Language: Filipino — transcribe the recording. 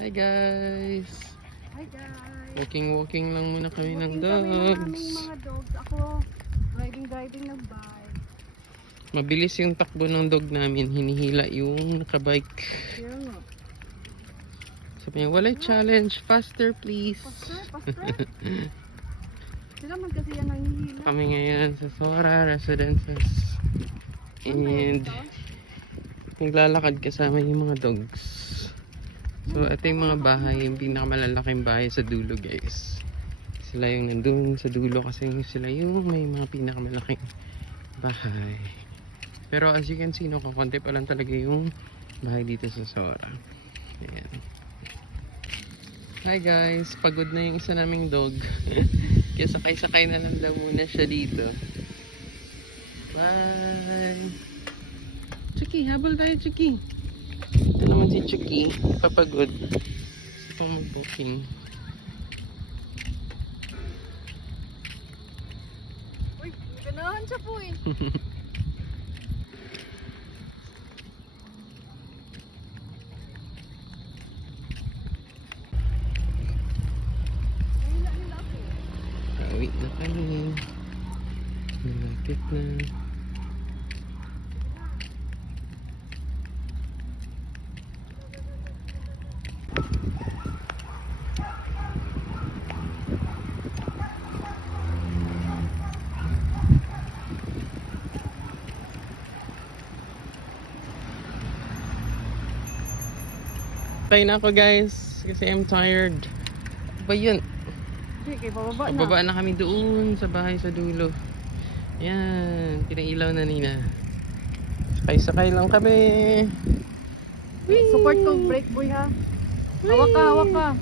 Hi guys! Hi guys! Walking lang muna kami ng Walking kami ng dogs. aming mga dogs. Ako, driving nag-bike. Mabilis yung takbo ng dog namin. Hinihila yung nakabike. Kaya nga. Sabi niya, walay challenge. Faster please. Faster. Sila man kasi yan ang hihila. Kami ngayon sa Sora Residences. And naglalakad kasama yung mga dogs. So ito yung mga bahay, yung pinakamalalaking bahay sa dulo guys. Sila yung nandun sa dulo kasi sila yung may mga pinakamalaking bahay. Pero as you can see, no, kakonti pa lang talaga yung bahay dito sa Sora. Ayan. Hi guys, pagod na yung isa naming dog. Kaya sakay-sakay na lang daw muna siya dito. Bye! Chucky, habol tayo Chucky. Ito naman si Chucky, papagod. Ito mag-booking. Uy, ganahan siya po eh. Pauwi na kami. Malapit na. Tayo na ako guys kasi I'm tired. Ano ba yun? Hindi, kay bababa na. Pababa na kami doon sa bahay sa dulo. Yan, pinailaw na nina. Sakay-sakay lang kami. Support ko, brake boy ha. Hawak ka.